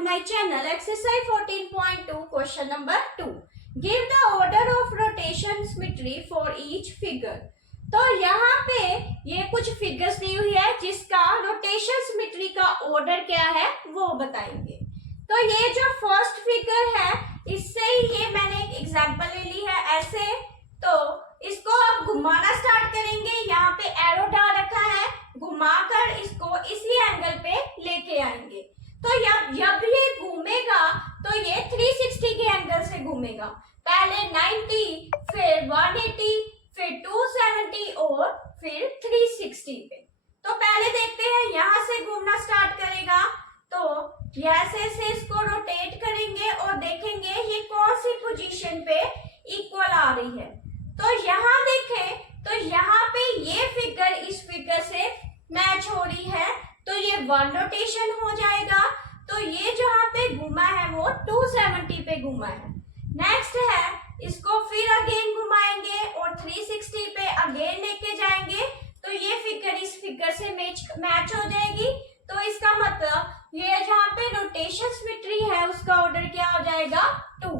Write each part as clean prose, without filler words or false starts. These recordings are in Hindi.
to my channel. Exercise 14.2 question number 2. Give the order of rotation symmetry for each figure. तो यहाँ पे ये कुछ फिगर्स दी हुई है जिसका रोटेशन सिमेट्री का ऑर्डर क्या है वो बताएंगे। तो ये जो फर्स्ट फिगर है इससे ही ये मैंने एक एग्जांपल ले ली है ऐसे। तो इसको अब घुमाना स्टार्ट करेंगे, यहाँ पे एरो डाल रखा है, घुमाकर इसको इसी एंगल पे लेके आएंगे। तो जब ये घूमेगा तो ये 360 के एंगल से घूमेगा, पहले 90, फिर 180, फिर 270 और फिर 360 पे। तो पहले देखते हैं, यहाँ से घूमना स्टार्ट करेगा तो ऐसे से इसको रोटेट करेंगे और देखेंगे ये कौन सी पोजीशन पे इक्वल आ रही है। तो यहाँ देखें तो यहाँ पे ये फिगर इस फिगर से मैच हो रही है, तो ये 1 रोटेशन हो जाएगा। तो ये जहाँ पे घुमा है वो 270 पे घुमा है। नेक्स्ट है, इसको फिर अगेन घुमाएंगे और 360 पे अगेन लेके जाएंगे, तो ये फिगर इस फिगर से मैच हो जाएगी। तो इसका मतलब ये जहाँ पे रोटेशन सिमेट्री है उसका ऑर्डर क्या हो जाएगा 2।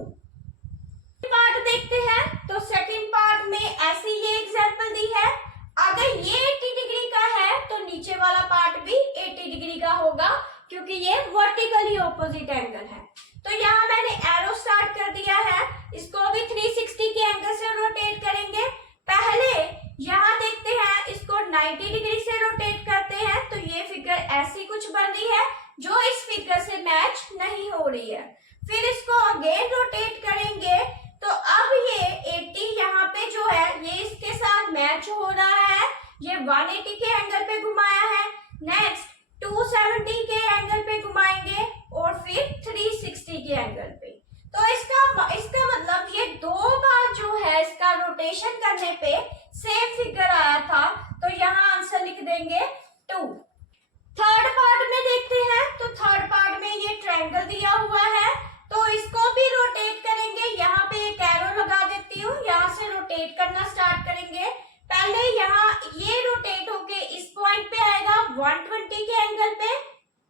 पार्ट देखते हैं, तो सेकंड पार्ट में ऐसी ये एग्जांपल दी है। अगर ये 80 डिग्री का है तो नीचे वाला पार्ट भी 80 डिग्री का होगा क्योंकि ये वर्टिकली ऑपोजिट एंगल है। तो यहाँ मैंने एरो स्टार्ट कर दिया है, इसको भी 360 के एंगल से रोटेट करेंगे। पहले यहाँ देखते हैं, इसको 90 डिग्री से रोटेट करते हैं, तो ये फिगर ऐसी कुछ बन रही है जो इस फिगर से मैच नहीं हो रही है। फिर इसको अगेन रोटेट करेंगे तो अब ये 80 यहाँ पे जो है ये इसके साथ मैच हो रहा है, ये 180 के एंगल पे घुमाया है। नेक्स्ट 270 के एंगल पे घुमाएंगे और फिर 360 के एंगल पे। तो इसका मतलब ये 2 बार जो है इसका रोटेशन करने पे सेम फिगर आया था, तो यहाँ आंसर लिख देंगे 2। थर्ड पार्ट में देखते हैं, तो थर्ड पार्ट में ये ट्रायंगल दिया हुआ है, तो इसको भी रोटेट करेंगे। यहाँ पे एक एरो लगा देती हूँ, यहाँ से रोटेट करना स्टार्ट करेंगे। पहले यहाँ ये रोटेट होके इस पॉइंट पे आएगा 120 के एंगल पे,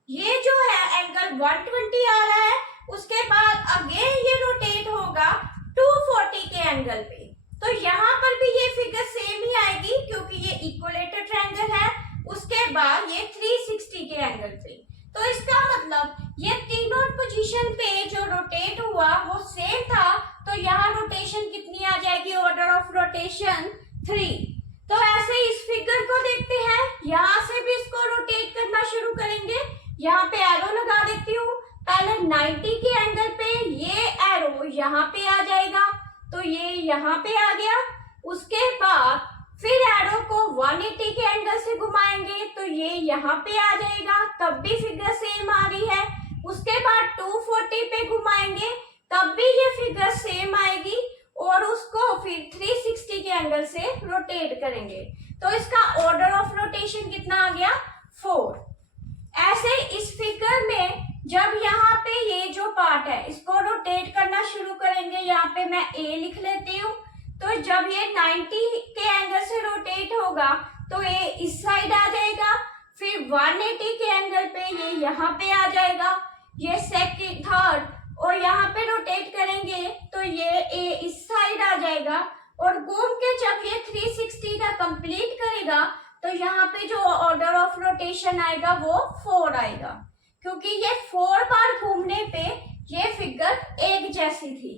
ये जो है एंगल 120 आ रहा है। उसके बाद अगेन ये रोटेट होगा 240 के एंगल पे, तो यहाँ पर भी ये फिगर सेम ही आएगी क्योंकि ये इक्विलेटरल ट्रायंगल है। उसके बाद ये 360 के एंगल पे, तो इसका मतलब ये तीनों पोजीशन पे जो रोटेट हुआ वो सेम था, तो यहाँ रोटेशन कितनी आ जाएगी, ऑर्डर ऑफ रोटेशन 3। तो ऐसे इस फिगर को देखते हैं, यहाँ से भी इसको रोटेट करना शुरू करेंगे। यहाँ पे एरो लगा देती हूँ, पहले 90 के एंगल पे ये एरो यहाँ पे आ जाएगा, तो ये यहाँ पे आ गया। उसके बाद फिर एरो को 180 के एंगल से घुमाएंगे तो ये यहाँ पे आ जाएगा, तब भी फिगर सेम आ रही है। उसके बाद 240 पे घुमाएंगे तब भी ये फिगर सेम आएगी और उसको फिर 360 के एंगल से रोटेट करेंगे, तो इसका ऑर्डर ऑफ रोटेशन कितना आ गया 4। ऐसे इस फिगर में जब यहाँ पे ये जो पार्ट है इसको रोटेट करना शुरू करेंगे, यहाँ पे मैं A लिख लेती हूँ। तो जब ये 90 के एंगल से रोटेट होगा तो ये इस साइड आ जाएगा, फिर 180 के एंगल पे ये यहाँ पे आ जाएगा, ये सेकंड थर्ड, और यहाँ पे रोटेट करेंगे तो ये A इस साइड आ जाएगा। और घूम के जब ये 360 का कंप्लीट करेगा तो यहाँ पे जो ऑर्डर ऑफ रोटेशन आएगा वो 4 आएगा, क्योंकि ये 4 बार घूमने पे ये फिगर एक जैसी थी।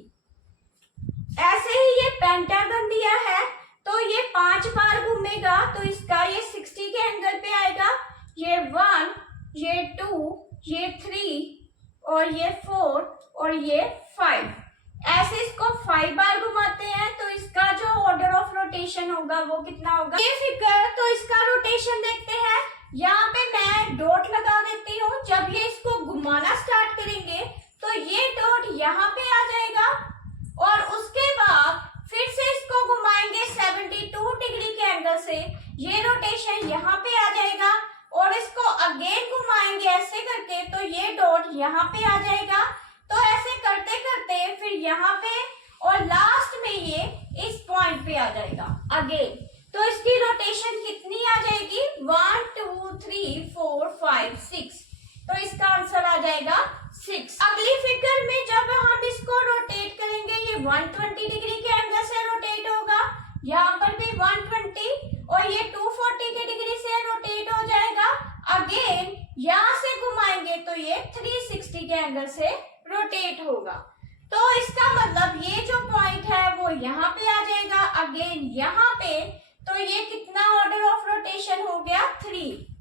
ऐसे ही ये पेंटागन दिया है, तो ये 5 बार घूमेगा तो इसका ये 60 के एंगल पे आएगा, ये 1, ये 2, ये 3 और ये 4 और ये 5। ऐसे इसको 5 बार घुमाते हैं तो इसका जो ऑर्डर ऑफ रोटेशन होगा वो कितना होगा। ये फिगर, तो इसका रोटेशन देखते हैं, यहाँ पे मैं डॉट लगा देती हूँ। जब ये इसको घुमाना स्टार्ट करेंगे तो ये डॉट यहाँ पे आ जाएगा और उसके बाद फिर से इसको घुमाएंगे 72 डिग्री के एंगल से, ये रोटेशन यहाँ पे आ जाएगा और इसको अगेन घुमाएंगे ऐसे करके तो ये डॉट यहाँ पे आ जाएगा। तो ऐसे करते करते फिर यहाँ पे और लास्ट में ये इस पॉइंट पे आ जाएगा अगेन। तो इसकी रोटेशन कितनी आ जाएगी 1 2 3 4 5 6, तो इसका आंसर आ जाएगा 6। 120 डिग्री के एंगल से रोटेट होगा, यहाँ पर भी 120 और ये 240 के डिग्री से रोटेट हो जाएगा। अगेन यहाँ से घुमाएंगे तो ये 360 के एंगल से रोटेट होगा। तो इसका मतलब ये जो पॉइंट है वो यहाँ पे आ जाएगा, अगेन यहाँ पे, तो ये कितना ऑर्डर ऑफ रोटेशन हो गया 3।